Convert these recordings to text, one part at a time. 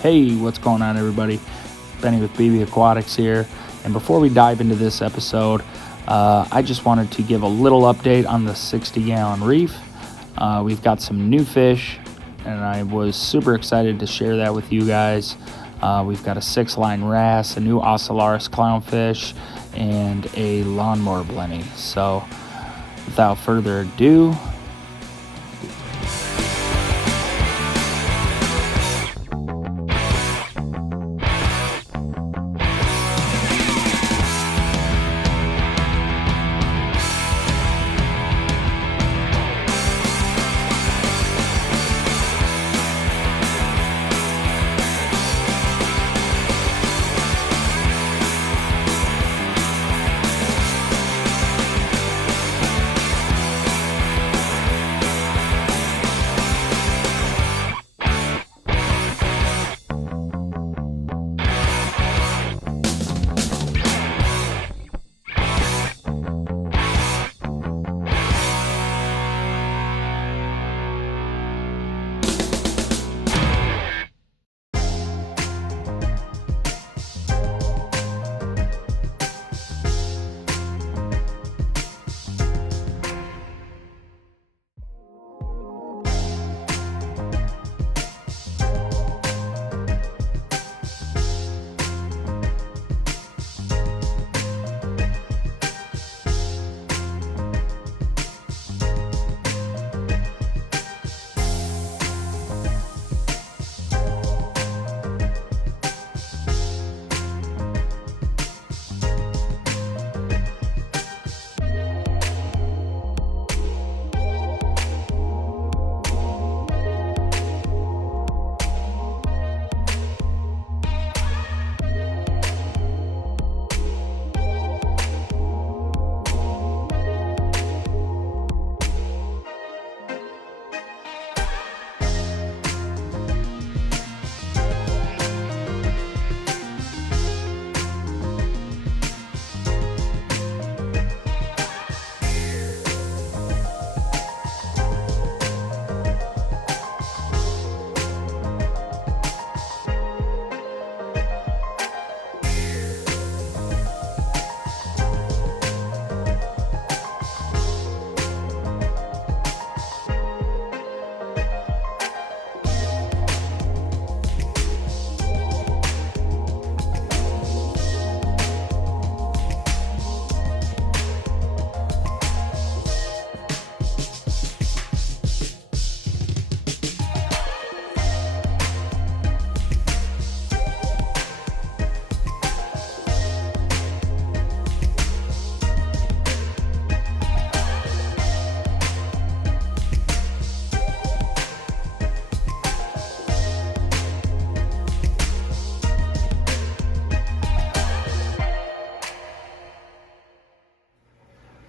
Hey, what's going on, everybody? Benny with BB Aquatics here. And before we dive into this episode, I just wanted to give a little update on the 60-gallon reef. We've got some new fish, and I was super excited to share that with you guys. We've got a 6-line wrasse, a new Ocellaris clownfish, and a lawnmower blenny. So without further ado,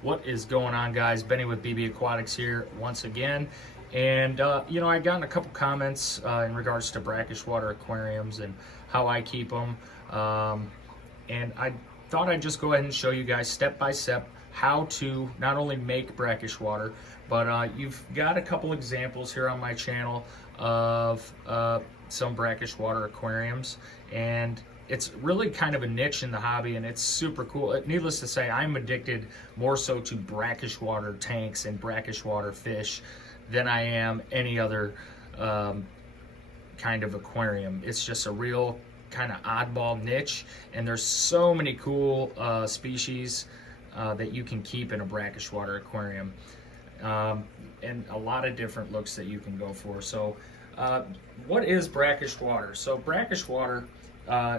what is going on, guys? Benny with BB Aquatics here once again. And I got in a couple comments in regards to brackish water aquariums and how I keep them. And I thought I'd just go ahead and show you guys step by step how to not only make brackish water, but you've got a couple examples here on my channel of some brackish water aquariums. And it's really kind of a niche in the hobby, and it's super cool. Needless to say, I'm addicted more so to brackish water tanks and brackish water fish than I am any other kind of aquarium. It's just a real kind of oddball niche, and there's so many cool species that you can keep in a brackish water aquarium, and a lot of different looks that you can go for. So what is brackish water? So brackish water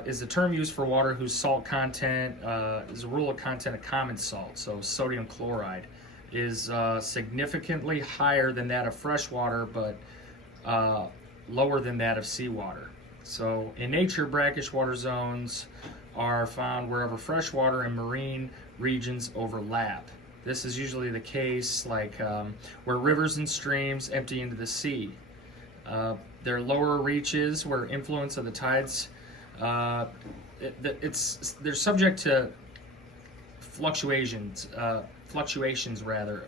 is the term used for water whose salt content is a rule of content of common salt, so sodium chloride, is significantly higher than that of fresh water, but lower than that of seawater. So in nature, brackish water zones are found wherever freshwater and marine regions overlap. This is usually the case where rivers and streams empty into the sea. There are lower reaches where influence of the tides they're subject to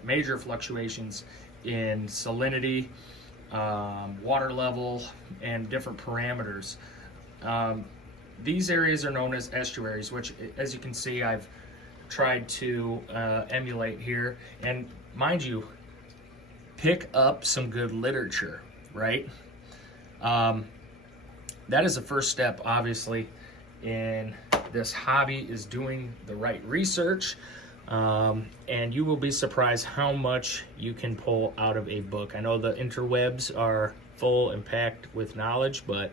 major fluctuations in salinity, water level, and different parameters. These areas are known as estuaries, which, as you can see, I've tried to emulate here. And mind you, pick up some good literature, right? That is the first step, obviously, in this hobby, is doing the right research. And you will be surprised how much you can pull out of a book. I know the interwebs are full and packed with knowledge, but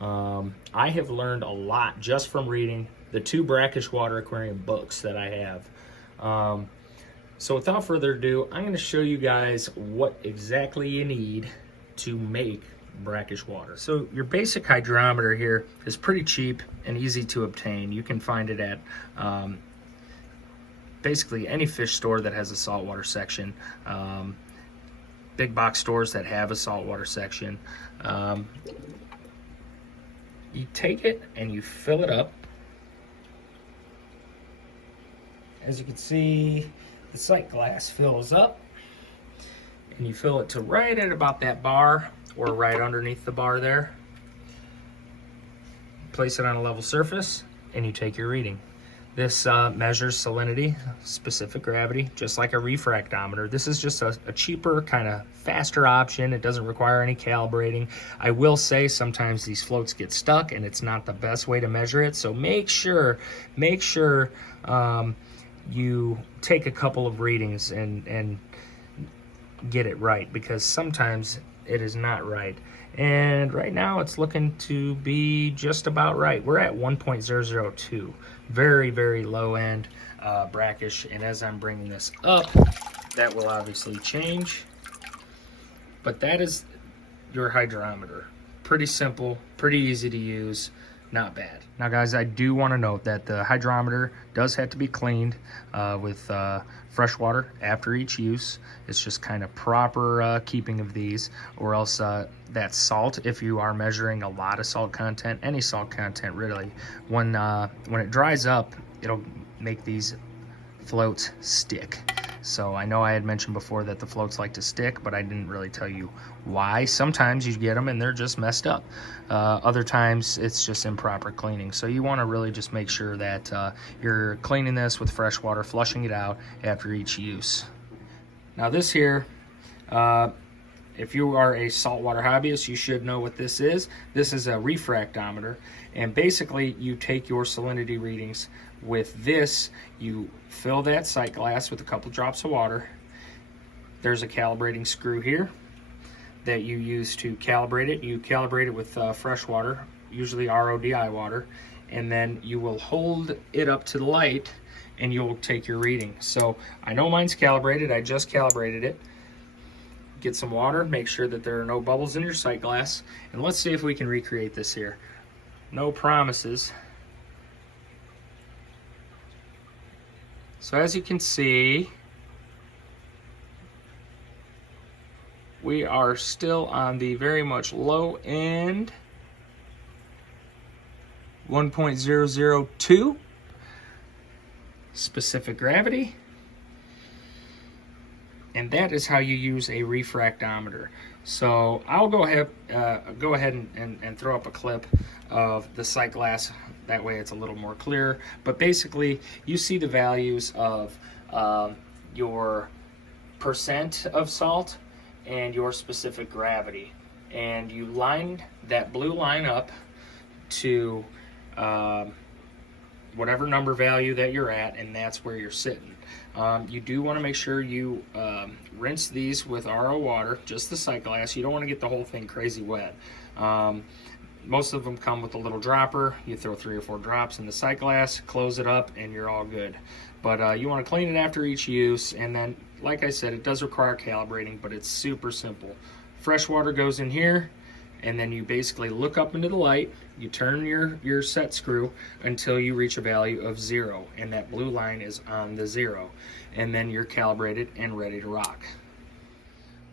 I have learned a lot just from reading the 2 brackish water aquarium books that I have. So without further ado, I'm going to show you guys what exactly you need to make brackish water. So your basic hydrometer here is pretty cheap and easy to obtain. You can find it at basically any fish store that has a saltwater section, big box stores that have a saltwater section. You take it and you fill it up. As you can see, the sight glass fills up, and you fill it to right at about that bar or right underneath the bar there. Place it on a level surface and you take your reading. This measures salinity, specific gravity, just like a refractometer. This is just a cheaper, kind of faster option. It doesn't require any calibrating. I will say sometimes these floats get stuck and it's not the best way to measure it. So make sure you take a couple of readings and get it right, because sometimes it is not right. And right now it's looking to be just about right. We're at 1.002, very, very low end brackish. And as I'm bringing this up, that will obviously change. But that is your hydrometer. Pretty simple, pretty easy to use, not bad. Now guys, I do want to note that the hydrometer does have to be cleaned with fresh water after each use. It's just kind of proper keeping of these, or else that salt, if you are measuring a lot of salt content, any salt content really, when it dries up, it'll make these floats stick. So I know I had mentioned before that the floats like to stick, but I didn't really tell you why. Sometimes you get them and they're just messed up. Other times it's just improper cleaning. So you want to really just make sure that you're cleaning this with fresh water, flushing it out after each use. Now this here, if you are a saltwater hobbyist, you should know what this is. This is a refractometer, and basically you take your salinity readings with this. You fill that sight glass with a couple drops of water. There's a calibrating screw here that you use to calibrate it. You calibrate it with fresh water, usually RODI water, and then you will hold it up to the light and you'll take your reading. So I know mine's calibrated. I just calibrated it. Get some water, make sure that there are no bubbles in your sight glass, and let's see if we can recreate this here. No promises. So as you can see, we are still on the very much low end, 1.002 specific gravity. And that is how you use a refractometer. So I'll go ahead and throw up a clip of the sight glass. That way it's a little more clear. But basically, you see the values of your percent of salt and your specific gravity. And you line that blue line up to whatever number value that you're at, and that's where you're sitting. You do want to make sure you rinse these with RO water, just the sight glass. You don't want to get the whole thing crazy wet. Most of them come with a little dropper. You throw 3 or 4 drops in the sight glass, close it up, and you're all good. But you want to clean it after each use, and then, like I said, it does require calibrating, but it's super simple. Fresh water goes in here, and then you basically look up into the light. You turn your set screw until you reach a value of 0, and that blue line is on the 0, and then you're calibrated and ready to rock.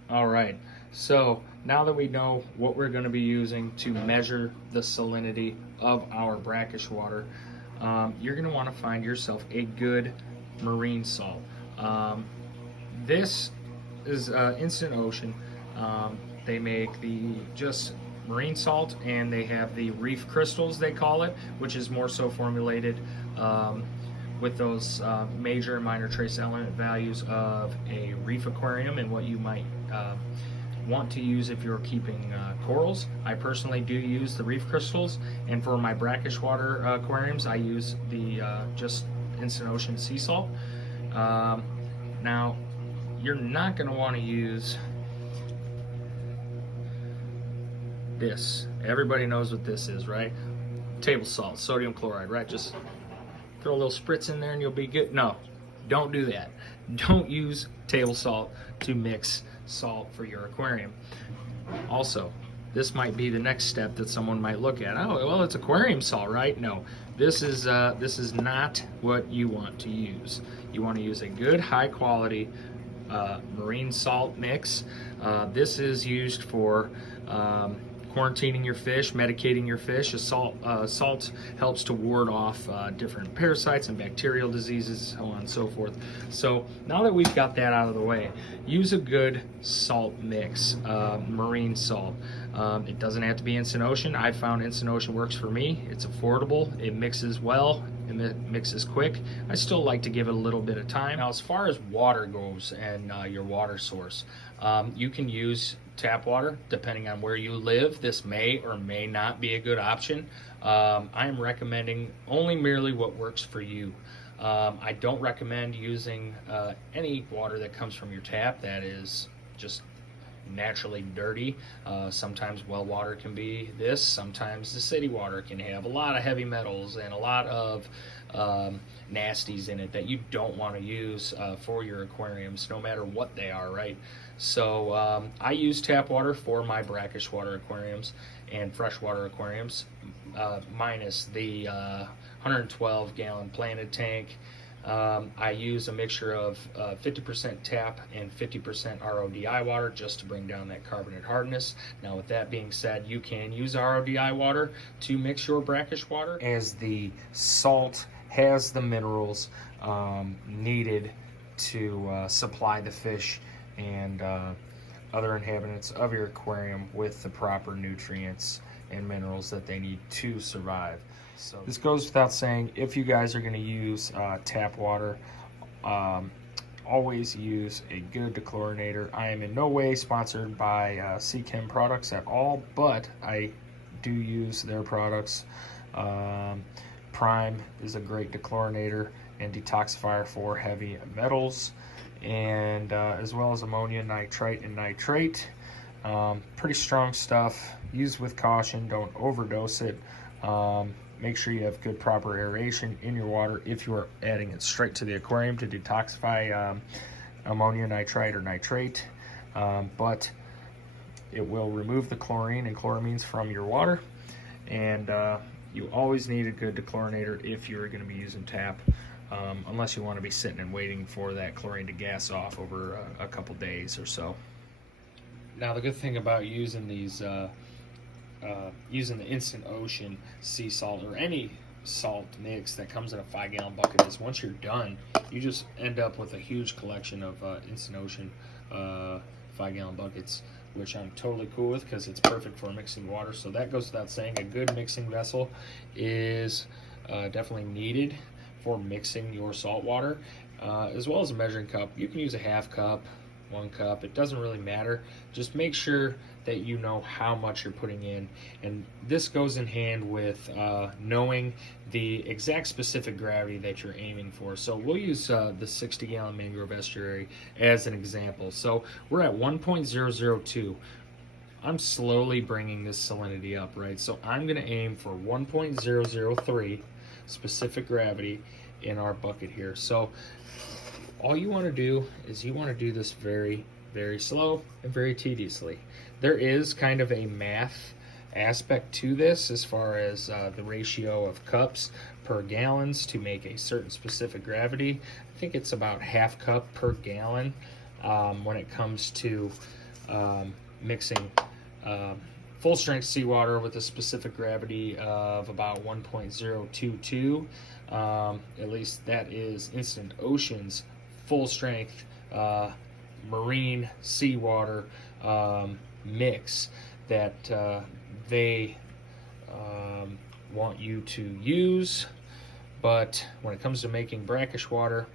All right, so now that we know what we're going to be using to measure the salinity of our brackish water, you're going to want to find yourself a good marine salt. This is Instant Ocean. They make the just marine salt, and they have the reef crystals, they call it, which is more so formulated with those major and minor trace element values of a reef aquarium and what you might want to use if you're keeping corals. I personally do use the reef crystals, and for my brackish water aquariums, I use the just instant ocean sea salt. Now, you're not going to want to use this. Everybody knows what this is, right? Table salt, sodium chloride, right? Just throw a little spritz in there and you'll be good. No, don't do that. Don't use table salt to mix salt for your aquarium. Also, this might be the next step that someone might look at. Oh, well, it's aquarium salt, right? No, this is not what you want to use. You want to use a good, high quality marine salt mix. This is used for quarantining your fish, medicating your fish. Salt helps to ward off different parasites and bacterial diseases, so on and so forth. So now that we've got that out of the way, use a good salt mix, marine salt. It doesn't have to be instant ocean. I found instant ocean works for me. It's affordable, it mixes well, and it mixes quick. I still like to give it a little bit of time. Now, as far as water goes and your water source, you can use tap water depending on where you live. This may or may not be a good option. I am recommending only merely what works for you. I don't recommend using any water that comes from your tap that is just naturally dirty. Sometimes well water can be this. Sometimes the city water can have a lot of heavy metals and a lot of nasties in it that you don't want to use for your aquariums, no matter what they are, right? So I use tap water for my brackish water aquariums and freshwater aquariums, minus the 112 gallon planted tank. I use a mixture of 50% tap and 50% RODI water just to bring down that carbonate hardness. Now, with that being said, you can use RODI water to mix your brackish water, as the salt has the minerals needed to supply the fish and other inhabitants of your aquarium with the proper nutrients and minerals that they need to survive. So this goes without saying, if you guys are going to use tap water, always use a good dechlorinator. I am in no way sponsored by Seachem products at all, but I do use their products. Prime is a great dechlorinator and detoxifier for heavy metals, and as well as ammonia, nitrite, and nitrate. Pretty strong stuff. Use with caution. Don't overdose it. Make sure you have good proper aeration in your water if you are adding it straight to the aquarium to detoxify ammonia, nitrite, or nitrate. But it will remove the chlorine and chloramines from your water, and you always need a good dechlorinator if you're going to be using tap, unless you want to be sitting and waiting for that chlorine to gas off over a couple days or so. Now, the good thing about using these using the instant ocean sea salt or any salt mix that comes in a 5-gallon bucket is, once you're done, you just end up with a huge collection of instant ocean 5-gallon buckets, which I'm totally cool with because it's perfect for mixing water. So that goes without saying. A good mixing vessel is definitely needed for mixing your salt water, as well as a measuring cup. You can use a half cup, 1 cup, it doesn't really matter. Just make sure that you know how much you're putting in, and this goes in hand with knowing the exact specific gravity that you're aiming for. So we'll use the 60-gallon mangrove estuary as an example. So we're at 1.002. I'm slowly bringing this salinity up, right? So I'm going to aim for 1.003 specific gravity in our bucket here. So all you want to do is you want to do this very, very slow and very tediously. There is kind of a math aspect to this as far as the ratio of cups per gallons to make a certain specific gravity. I think it's about half cup per gallon when it comes to mixing full strength seawater with a specific gravity of about 1.022. At least that is Instant Ocean's full strength marine seawater mix that they want you to use. But when it comes to making brackish water,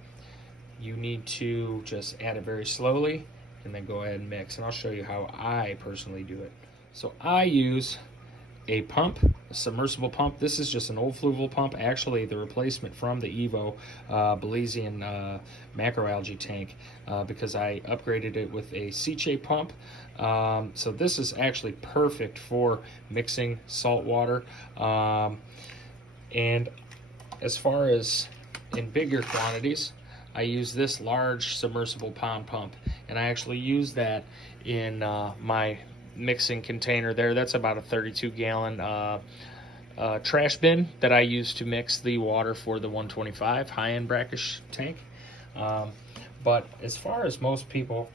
you need to just add it very slowly and then go ahead and mix. And I'll show you how I personally do it. So I use a pump, a submersible pump. This is just an old fluval pump, actually the replacement from the Evo Belizean macroalgae tank, because I upgraded it with a C-shape pump. So this is actually perfect for mixing salt water. And as far as in bigger quantities, I use this large submersible pond pump, and I actually use that in my mixing container there. That's about a 32-gallon trash bin that I use to mix the water for the 125 high-end brackish tank. But as far as most people,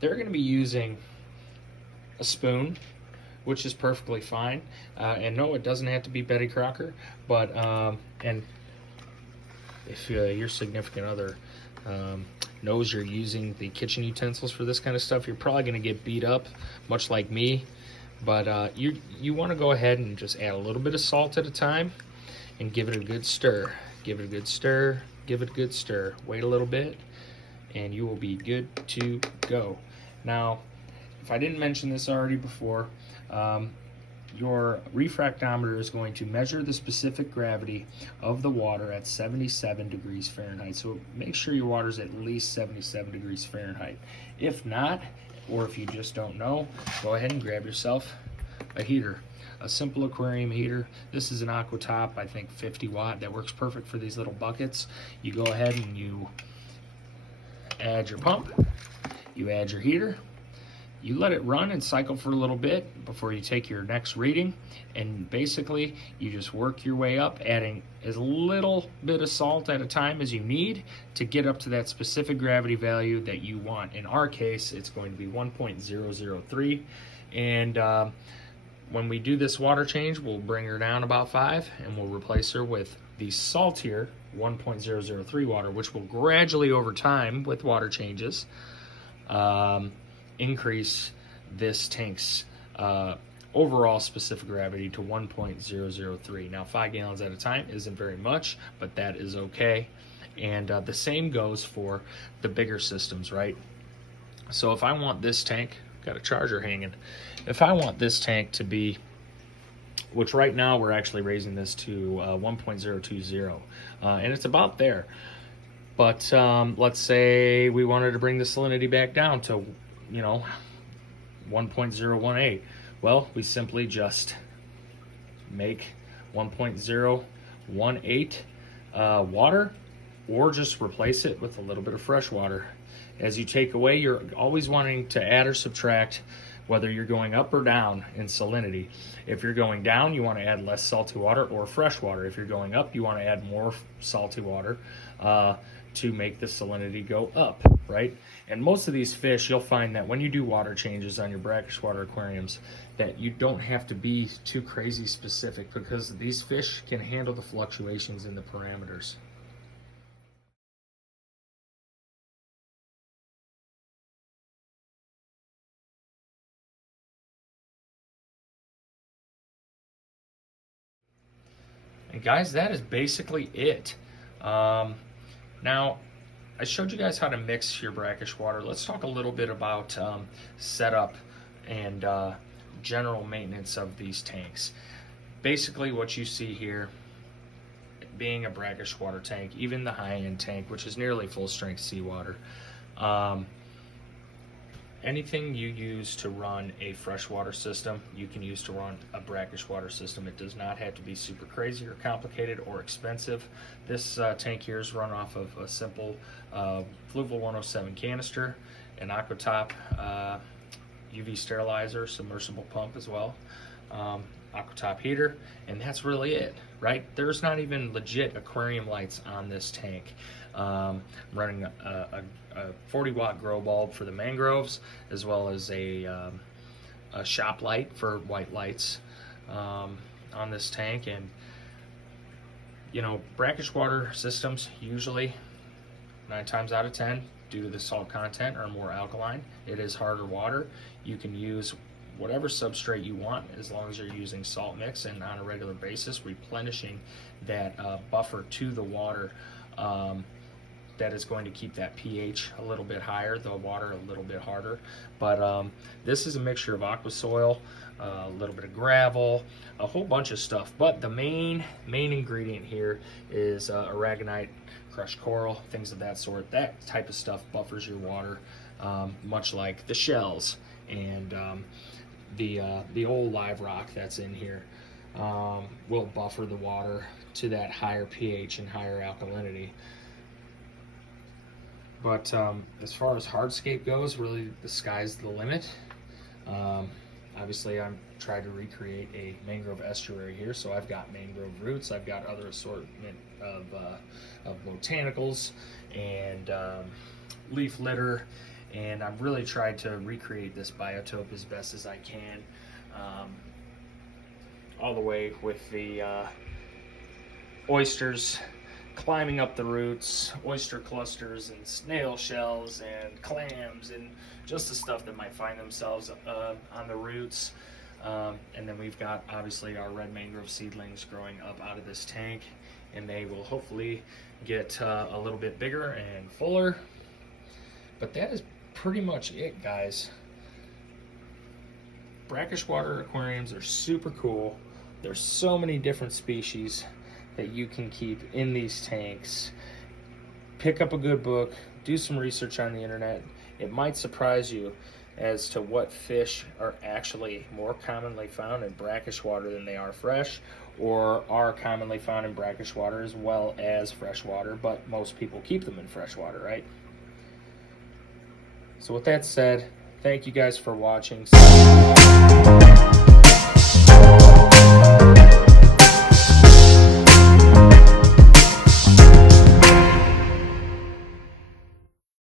they're going to be using a spoon, which is perfectly fine. And no, it doesn't have to be Betty Crocker, but and if your significant other knows you're using the kitchen utensils for this kind of stuff, you're probably going to get beat up, much like me. But you want to go ahead and just add a little bit of salt at a time and give it a good stir. Give it a good stir. Give it a good stir. Wait a little bit, and you will be good to go. Now, if I didn't mention this already before, your refractometer is going to measure the specific gravity of the water at 77 degrees Fahrenheit. So make sure your water is at least 77 degrees Fahrenheit. If not, or if you just don't know, go ahead and grab yourself a heater, a simple aquarium heater. This is an Aquatop, I think 50 watt, that works perfect for these little buckets. You go ahead and you add your pump, you add your heater, you let it run and cycle for a little bit before you take your next reading, and basically you just work your way up, adding as little bit of salt at a time as you need to get up to that specific gravity value that you want. In our case, it's going to be 1.003, and when we do this water change, we'll bring her down about 5, and we'll replace her with the saltier 1.003 water, which will gradually over time with water changes increase this tank's overall specific gravity to 1.003. Now, 5 gallons at a time isn't very much, but that is okay. And the same goes for the bigger systems, right? So if I want this tank, got a charger hanging, if I want this tank to be, which right now we're actually raising this to 1.020, and it's about there. But let's say we wanted to bring the salinity back down to 1.018. Well, we simply just make 1.018 water, or just replace it with a little bit of fresh water. As you take away, you're always wanting to add or subtract, whether you're going up or down in salinity. If you're going down, you want to add less salty water or fresh water. If you're going up, you want to add more salty water to make the salinity go up, right? And most of these fish, you'll find that when you do water changes on your brackish water aquariums, that you don't have to be too crazy specific, because these fish can handle the fluctuations in the parameters. And guys, that is basically it. Now, I showed you guys how to mix your brackish water. Let's talk a little bit about setup and general maintenance of these tanks. Basically, what you see here, being a brackish water tank, even the high-end tank, which is nearly full-strength seawater, anything you use to run a freshwater system, you can use to run a brackish water system. It does not have to be super crazy or complicated or expensive. This tank here is run off of a simple Fluval 107 canister, an Aquatop UV sterilizer, submersible pump as well, Aquatop heater, and that's really it, right? There's not even legit aquarium lights on this tank. Running a 40-watt grow bulb for the mangroves, as well as a shop light for white lights on this tank. And brackish water systems usually 9 times out of 10, due to the salt content, are more alkaline. It is harder water. You can use whatever substrate you want, as long as you're using salt mix and on a regular basis, replenishing that buffer to the water. That is going to keep that pH a little bit higher, the water a little bit harder. But this is a mixture of aqua soil, a little bit of gravel, a whole bunch of stuff. But the main ingredient here is aragonite, crushed coral, things of that sort. That type of stuff buffers your water, much like the shells and the old live rock that's in here will buffer the water to that higher pH and higher alkalinity. But as far as hardscape goes, really the sky's the limit. Obviously, I'm trying to recreate a mangrove estuary here, so I've got mangrove roots, I've got other assortment of botanicals and leaf litter, and I've really tried to recreate this biotope as best as I can, all the way with the oysters climbing up the roots, oyster clusters and snail shells and clams and just the stuff that might find themselves on the roots. And then we've got obviously our red mangrove seedlings growing up out of this tank, and they will hopefully get a little bit bigger and fuller. But that is pretty much it, guys. Brackish water aquariums are super cool. There's so many different species that you can keep in these tanks. Pick up a good book, do some research on the internet. It might surprise you as to what fish are actually more commonly found in brackish water than they are fresh, or are commonly found in brackish water as well as freshwater, but most people keep them in freshwater, right? So with that said, thank you guys for watching.